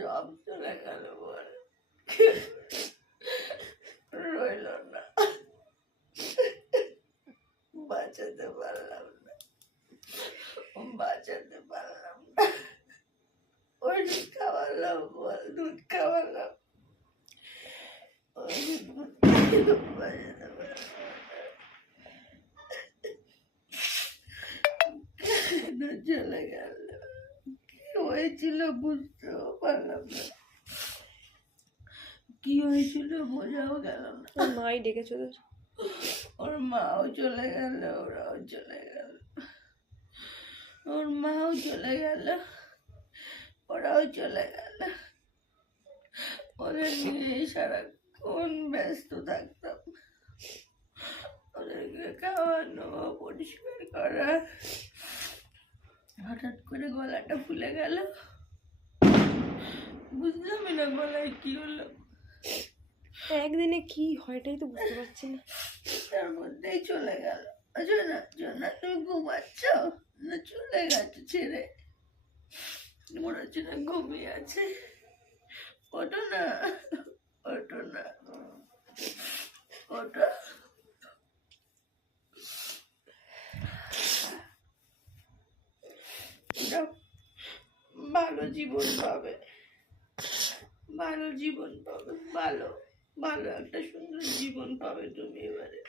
সব চলে গেল বল, রইল না, বাঁচাতে পারলাম না, বাঁচাতে পারলাম না। ওই দুধ খাওয়ালাম বল, দুধ খাওয়ালাম, ওই দুধ বাঁচাতে পারলাম কেন চলে গেল, কি হয়েছিল বুঝতেও পারলাম না, কি হয়েছিল বোঝাও গেল না। ওর মাই ডেকেছে তোর? ওর মাও চলে গেল, ওরাও চলে গেল, ওর মাও চলে গেল, ওরাও চলে গেল। ওদের নিয়ে সারাক্ষণ ব্যস্ত থাকতাম, ওদেরকে খাওয়ানো, পরিষ্কার করা। হঠাৎ করে গলাটা ফুলে গেল, বুঝলামই না গলায় কি হলো। একদিনে কি হয় এটাই তো বুঝতে পারছি না। তার মধ্যেই চলে গেল। জোনা, জোনা তুমি ঘুমাচ্ছ না? চলে গেছে ছেড়ে, মনে হচ্ছে না ঘুমিয়ে আছে। ওঠো না, ওঠো না, ওঠো। ভালো জীবন পাবে, ভালো জীবন পাবে, ভালো ভালো একটা সুন্দর জীবন পাবে তুমি এবারে।